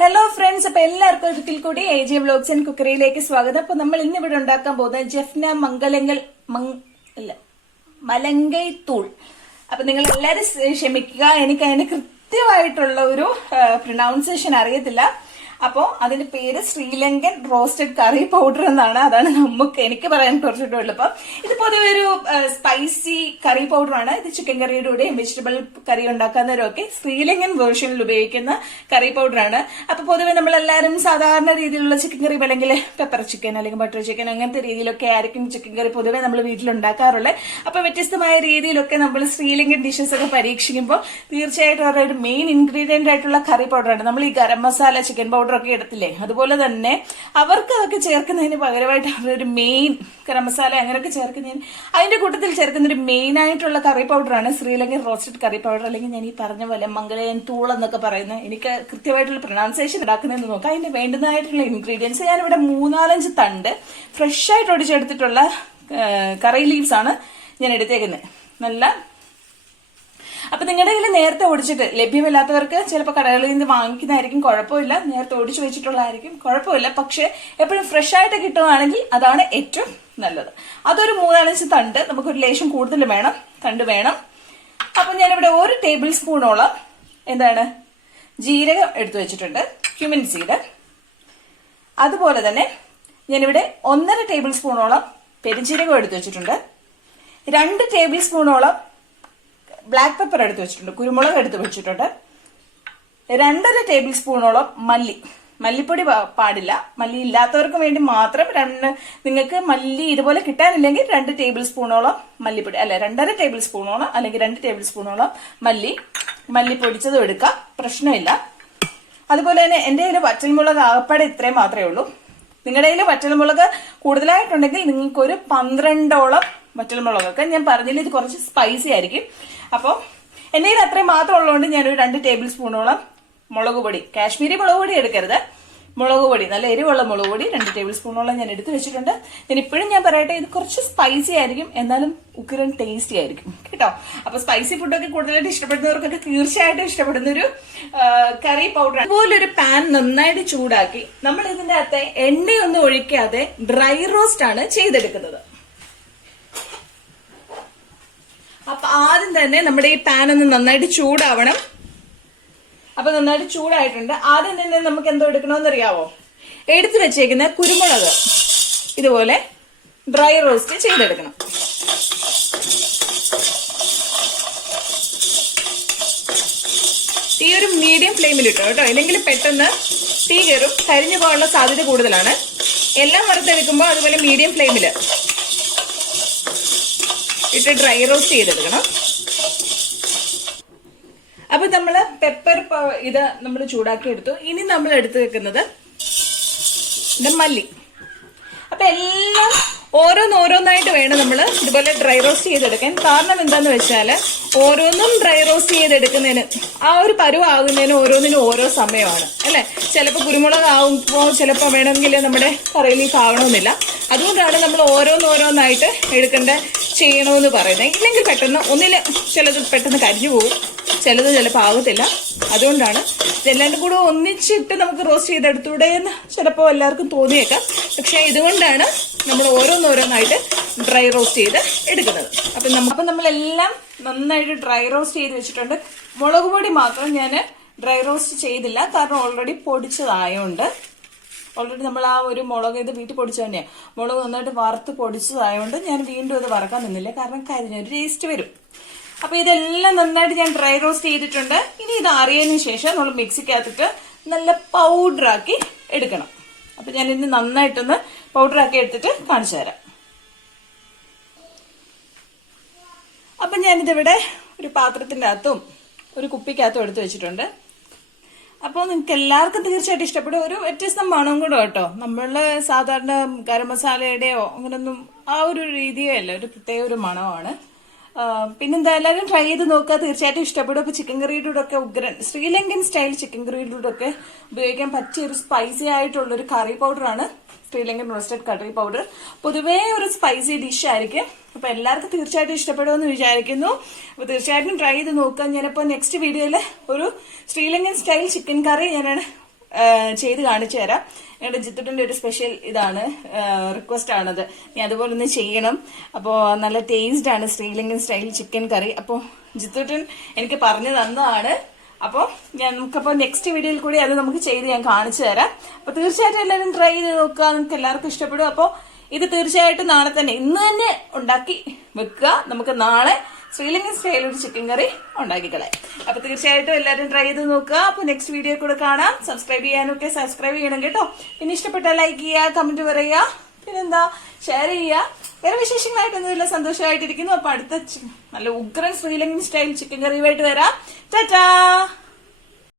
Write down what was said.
Hello friends, അപ്പൊ എല്ലാവർക്കും ഒരിക്കൽ കൂടി AJ വ്ലോഗ്സ് ആൻഡ് കുക്കറിയിലേക്ക് സ്വാഗതം. അപ്പൊ നമ്മൾ ഇന്ന് ഇവിടെ ഉണ്ടാക്കാൻ പോകുന്നത് ജഫ്ന മലങ്കൈ തൂൾ. അപ്പൊ നിങ്ങൾ എല്ലാരും ക്ഷമിക്കുക, എനിക്ക് അതിന് കൃത്യമായിട്ടുള്ള ഒരു പ്രൊനൗൺസിയേഷൻ അറിയത്തില്ല. അപ്പോ അതിന്റെ പേര് ശ്രീലങ്കൻ റോസ്റ്റഡ് കറി പൗഡർ എന്നാണ്. അതാണ് എനിക്ക് പറയാൻ കുറച്ചുകൂടെ എളുപ്പം. ഇത് പൊതുവെ ഒരു സ്പൈസി കറി പൗഡർ ആണ്. ഇത് ചിക്കൻ കറിയുടെ കൂടെയും വെജിറ്റബിൾ കറി ഉണ്ടാക്കുന്നവരൊക്കെ ശ്രീലങ്കൻ വേർഷനിൽ ഉപയോഗിക്കുന്ന കറി പൗഡർ ആണ്. അപ്പൊ പൊതുവെ നമ്മളെല്ലാവരും സാധാരണ രീതിയിലുള്ള ചിക്കൻ കറി, അല്ലെങ്കിൽ പെപ്പർ ചിക്കൻ അല്ലെങ്കിൽ ബട്ടർ ചിക്കൻ, അങ്ങനത്തെ രീതിയിലൊക്കെ ആയിരിക്കും ചിക്കൻ കറി പൊതുവെ നമ്മൾ വീട്ടിലുണ്ടാക്കാറുള്ളത്. അപ്പൊ വ്യത്യസ്തമായ രീതിയിലൊക്കെ നമ്മൾ ശ്രീലങ്കൻ ഡിഷസ് ഒക്കെ പരീക്ഷിക്കുമ്പോൾ തീർച്ചയായിട്ടും അവരുടെ ഒരു മെയിൻ ഇൻഗ്രീഡിയന്റ് ആയിട്ടുള്ള കറി പൗഡറാണ്. നമ്മൾ ഈ ഗരം മസാല, ചിക്കൻ പൗഡർ ഒക്കെ എടുത്തില്ലേ, അതുപോലെ തന്നെ അവർക്ക് അതൊക്കെ ചേർക്കുന്നതിന് പകരമായിട്ട് അവരൊരു മെയിൻ ഗരം മസാല അങ്ങനെയൊക്കെ ചേർക്കുന്നതിന് അതിന്റെ കൂട്ടത്തിൽ ചേർക്കുന്ന ഒരു മെയിൻ ആയിട്ടുള്ള കറി പൗഡറാണ് ശ്രീലങ്കൻ റോസ്റ്റഡ് കറി പൗഡർ, അല്ലെങ്കിൽ ഞാൻ ഈ പറഞ്ഞ പോലെ മംഗലയൻ തൂൾ എന്നൊക്കെ പറയുന്നത്. എനിക്ക് കൃത്യമായിട്ടുള്ള പ്രൊനൗൺസിയേഷൻ ഉണ്ടാക്കുന്നതെന്ന് നോക്കാം. അതിന് വേണ്ടുന്നതായിട്ടുള്ള ഇൻഗ്രീഡിയൻസ് ഞാനിവിടെ 3-4 തണ്ട് ഫ്രഷ് ആയിട്ട് ഒടിച്ചെടുത്തിട്ടുള്ള കറി ലീവ്സ് ആണ് ഞാൻ എടുത്തേക്കുന്നത്. നല്ല അപ്പൊ നിങ്ങളുടെ കയ്യിൽ നേരത്തെ ഒടിച്ചിട്ട് ലഭ്യമല്ലാത്തവർക്ക് ചിലപ്പോൾ കടകളിൽ നിന്ന് വാങ്ങിക്കുന്നതായിരിക്കും, കുഴപ്പമില്ല. നേരത്തെ ഒടിച്ചു വെച്ചിട്ടുള്ളതായിരിക്കും, കുഴപ്പമില്ല. പക്ഷെ എപ്പോഴും ഫ്രഷ് ആയിട്ട് കിട്ടുകയാണെങ്കിൽ അതാണ് ഏറ്റവും നല്ലത്. അതൊരു 3-4 തണ്ട്, നമുക്കൊരു ലേശം കൂടുതൽ വേണം, തണ്ട് വേണം. അപ്പൊ ഞാനിവിടെ 1 ടേബിൾ സ്പൂണോളം ജീരകം എടുത്തു വെച്ചിട്ടുണ്ട്, ക്യുമിൻ സീഡ്. അതുപോലെ തന്നെ ഞാനിവിടെ 1.5 ടേബിൾ സ്പൂണോളം പെരുംജീരകം എടുത്തു വെച്ചിട്ടുണ്ട്. 2 ടേബിൾ സ്പൂണോളം ബ്ലാക്ക് പെപ്പർ എടുത്ത് വെച്ചിട്ടുണ്ട്, കുരുമുളക് എടുത്ത് വെച്ചിട്ടുണ്ട്. 2.5 ടേബിൾ സ്പൂണോളം മല്ലിപ്പൊടി പാടില്ല, മല്ലി ഇല്ലാത്തവർക്ക് വേണ്ടി മാത്രം. നിങ്ങൾക്ക് മല്ലി ഇതുപോലെ കിട്ടാനില്ലെങ്കിൽ 2 ടേബിൾ സ്പൂണോളം മല്ലിപ്പൊടി, അല്ല 2.5 ടേബിൾ സ്പൂണോളം അല്ലെങ്കിൽ 2 ടേബിൾ സ്പൂണോളം മല്ലി പൊടിച്ചതും എടുക്കാം, പ്രശ്നമില്ല. അതുപോലെ തന്നെ എന്റെ കയ്യിൽ വറ്റൽമുളക് ആകപ്പാടെ ഇത്രയും മാത്രമേ ഉള്ളൂ. നിങ്ങളുടെ കയ്യിൽ വറ്റൽമുളക് കൂടുതലായിട്ടുണ്ടെങ്കിൽ നിങ്ങൾക്കൊരു 12ഓളം വറ്റൽമുളകൊക്കെ, ഞാൻ പറഞ്ഞില്ല ഇത് കുറച്ച് സ്പൈസി ആയിരിക്കും. അപ്പോൾ എന്റെ കയ്യിൽ അത്രയും മാത്രം ഉള്ളതുകൊണ്ട് ഞാനൊരു 2 ടേബിൾ സ്പൂണോളം മുളക് പൊടി, കാശ്മീരി മുളക് പൊടി എടുക്കരുത്, മുളക് പൊടി, നല്ല എരിവുള്ള മുളക് പൊടി 2 ടേബിൾ സ്പൂണോളം ഞാൻ എടുത്തു വെച്ചിട്ടുണ്ട്. ഇപ്പോഴും ഞാൻ പറയട്ടെ, ഇത് കുറച്ച് സ്പൈസി ആയിരിക്കും, എന്നാലും ഉഗ്രൻ ടേസ്റ്റി ആയിരിക്കും കേട്ടോ. അപ്പൊ സ്പൈസി ഫുഡൊക്കെ കൂടുതലായിട്ട് ഇഷ്ടപ്പെടുന്നവർക്കൊക്കെ തീർച്ചയായിട്ടും ഇഷ്ടപ്പെടുന്ന ഒരു കറി പൗഡർ. അതുപോലൊരു പാൻ നന്നായിട്ട് ചൂടാക്കി നമ്മൾ ഇതിന്റെ അകത്ത് എണ്ണയൊന്നും ഒഴിക്കാതെ ഡ്രൈ റോസ്റ്റ് ആണ് ചെയ്തെടുക്കുന്നത്. അപ്പൊ ആദ്യം തന്നെ നമ്മുടെ ഈ പാൻ ഒന്ന് നന്നായിട്ട് ചൂടാവണം. അപ്പൊ നന്നായിട്ട് ചൂടായിട്ടുണ്ട്. ആദ്യം തന്നെ നമുക്ക് എന്തോ എടുക്കണമെന്നറിയാവോ? എടുത്തു വെച്ചേക്കുന്ന കുരുമുളക് ഇതുപോലെ ഡ്രൈ റോസ്റ്റ് ചെയ്തെടുക്കണം. തീ ഒരു മീഡിയം ഫ്ലെയിമിൽ ഇട്ടോ കേട്ടോ, ഇല്ലെങ്കിൽ പെട്ടെന്ന് തീ കയറും, കരിഞ്ഞു പോകാനുള്ള സാധ്യത കൂടുതലാണ്. എല്ലാം വറുത്തെടുക്കുമ്പോൾ അതുപോലെ മീഡിയം ഫ്ലെയിമിൽ ഇട്ട് ഡ്രൈ റോസ്റ്റ് ചെയ്തെടുക്കണം. അപ്പൊ നമ്മള് പെപ്പർ ഇത് നമ്മൾ ചൂടാക്കി എടുത്തു. ഇനി നമ്മൾ എടുത്തു വെക്കുന്നത് മല്ലി. അപ്പൊ എല്ലാം ഓരോന്നായിട്ട് വേണം നമ്മൾ ഇതുപോലെ ഡ്രൈ റോസ്റ്റ് ചെയ്തെടുക്കാൻ. കാരണം എന്താന്ന് വെച്ചാൽ ഓരോന്നും ഡ്രൈ റോസ്റ്റ് ചെയ്തെടുക്കുന്നതിന് ആ ഒരു പരുവാകുന്നതിന് ഓരോന്നിനും ഓരോ സമയമാണ് അല്ലെ. ചിലപ്പോൾ കുരുമുളക് ആകുമ്പോൾ ചിലപ്പോൾ വേണമെങ്കിൽ നമ്മുടെ കറി ലീഫ് ആകണമെന്നില്ല. അതുകൊണ്ടാണ് നമ്മൾ ഓരോന്നായിട്ട് ചെയ്യണമെന്ന് പറയുന്നത്. ഇല്ലെങ്കിൽ പെട്ടെന്ന് ചിലത് പെട്ടെന്ന് കരിഞ്ഞു പോകും, ചിലപ്പോൾ ആകത്തില്ല. അതുകൊണ്ടാണ് ഇതെല്ലാണ്ടും കൂടെ ഒന്നിച്ചിട്ട് നമുക്ക് റോസ്റ്റ് ചെയ്തെടുത്തൂടെ എന്ന് ചിലപ്പോൾ എല്ലാവർക്കും തോന്നിയേക്കാം. പക്ഷെ ഇതുകൊണ്ടാണ് നമ്മൾ ഓരോന്നായിട്ട് ഡ്രൈ റോസ്റ്റ് ചെയ്ത് എടുക്കുന്നത്. അപ്പൊ നമ്മളെല്ലാം നന്നായിട്ട് ഡ്രൈ റോസ്റ്റ് ചെയ്ത് വെച്ചിട്ടുണ്ട്. മുളക് പൊടി മാത്രം ഞാൻ ഡ്രൈ റോസ്റ്റ് ചെയ്തില്ല, കാരണം ഓൾറെഡി പൊടിച്ചതായോണ്ട്. ഓൾറെഡി നമ്മൾ ആ ഒരു മുളക് ഇത് വീട്ടിൽ പൊടിച്ചു തന്നെയാണ്. മുളക് നന്നായിട്ട് വറുത്ത് പൊടിച്ചതായോണ്ട് ഞാൻ വീണ്ടും ഇത് വറക്കാൻ നിന്നില്ല, കാരണം കരിഞ്ഞൊരു ടേസ്റ്റ് വരും. അപ്പൊ ഇതെല്ലാം നന്നായിട്ട് ഞാൻ ഡ്രൈ റോസ്റ്റ് ചെയ്തിട്ടുണ്ട്. ഇനി ഇത് അറിയതിനു ശേഷം നമ്മൾ മിക്സിക്കകത്തിട്ട് നല്ല പൗഡറാക്കി എടുക്കണം. അപ്പൊ ഞാൻ ഇനി നന്നായിട്ടൊന്ന് പൗഡറാക്കി എടുത്തിട്ട് കാണിച്ചു തരാം. അപ്പൊ ഞാനിതിവിടെ ഒരു പാത്രത്തിന്റെ അകത്തും ഒരു കുപ്പിക്കകത്തും എടുത്തു വെച്ചിട്ടുണ്ട്. അപ്പോൾ നിങ്ങൾക്ക് എല്ലാവർക്കും തീർച്ചയായിട്ടും ഇഷ്ടപ്പെടും. ഒരു വ്യത്യസ്ത മണവും കൂടെ കേട്ടോ. നമ്മള് സാധാരണ ഗരം മസാലയുടെയോ അങ്ങനൊന്നും ആ ഒരു രീതിയോ അല്ല, ഒരു പ്രത്യേക ഒരു മണമാണ്. പിന്നെന്താ, എല്ലാവരും ട്രൈ ചെയ്ത് നോക്കുക, തീർച്ചയായിട്ടും ഇഷ്ടപ്പെടും. അപ്പൊ ചിക്കൻ കറിയുടെ കൂടെ ഒക്കെ ഉഗ്രൻ ശ്രീലങ്കൻ സ്റ്റൈൽ ചിക്കൻ കറിയുടെ കൂടെ ഒക്കെ ഉപയോഗിക്കാൻ പറ്റിയ ഒരു സ്പൈസി ആയിട്ടുള്ള ഒരു കറി പൗഡറാണ് ശ്രീലങ്കൻ റോസ്റ്റഡ് കറി പൗഡർ. പൊതുവേ ഒരു സ്പൈസി ഡിഷ് ആയിരിക്കും. അപ്പൊ എല്ലാവർക്കും തീർച്ചയായിട്ടും ഇഷ്ടപ്പെടുമെന്ന് വിചാരിക്കുന്നു. അപ്പൊ തീർച്ചയായിട്ടും ട്രൈ ചെയ്ത് നോക്കുക. ഞാനിപ്പോ നെക്സ്റ്റ് വീഡിയോയില് ഒരു ശ്രീലങ്കൻ സ്റ്റൈൽ ചിക്കൻ കറി ഞാനാണ് ചെയ്ത് കാണിച്ചു തരാം. ഞങ്ങളുടെ ജിത്തുട്ടിന്റെ ഒരു സ്പെഷ്യൽ ഇതാണ്, റിക്വസ്റ്റ് ആണത്. നീ അതുപോലെ ഒന്ന് ചെയ്യണം. അപ്പോൾ നല്ല ടേസ്റ്റ് ആണ് ശ്രീലങ്കൻ സ്റ്റൈൽ ചിക്കൻ കറി. അപ്പോൾ ജിത്തുട്ടൻ എനിക്ക് പറഞ്ഞു തന്നതാണ്. അപ്പോൾ നമുക്കപ്പോൾ നെക്സ്റ്റ് വീഡിയോയിൽ കൂടി അത് നമുക്ക് ചെയ്ത് ഞാൻ കാണിച്ചു തരാം. അപ്പൊ തീർച്ചയായിട്ടും എല്ലാവരും ട്രൈ ചെയ്ത് നോക്കുക, നിങ്ങൾക്ക് എല്ലാവർക്കും ഇഷ്ടപ്പെടും. അപ്പോൾ ഇത് തീർച്ചയായിട്ടും നാളെ തന്നെ, ഇന്ന് തന്നെ ഉണ്ടാക്കി വെക്കുക. നമുക്ക് നാളെ ശ്രീലങ്കൻ സ്റ്റൈൽ ഒരു ചിക്കൻ കറി ഉണ്ടാക്കിക്കളയാം. അപ്പൊ തീർച്ചയായിട്ടും എല്ലാവരും ട്രൈ ചെയ്ത് നോക്കുക. അപ്പൊ നെക്സ്റ്റ് വീഡിയോ കൂടെ കാണാം. സബ്സ്ക്രൈബ് ചെയ്യാനൊക്കെ സബ്സ്ക്രൈബ് ചെയ്യണം കേട്ടോ. പിന്നെ ഇഷ്ടപ്പെട്ടാൽ ലൈക്ക് ചെയ്യുക, കമന്റ് പറയുക, പിന്നെന്താ ഷെയർ ചെയ്യുക. വേറെ വിശേഷങ്ങളായിട്ടൊന്നുമില്ല, സന്തോഷമായിട്ടിരിക്കുന്നു. അപ്പൊ അടുത്ത നല്ല ഉഗ്രൻ ശ്രീലങ്കൻ സ്റ്റൈൽ ചിക്കൻ കറിയുമായിട്ട് വരാം. ടാറ്റാ.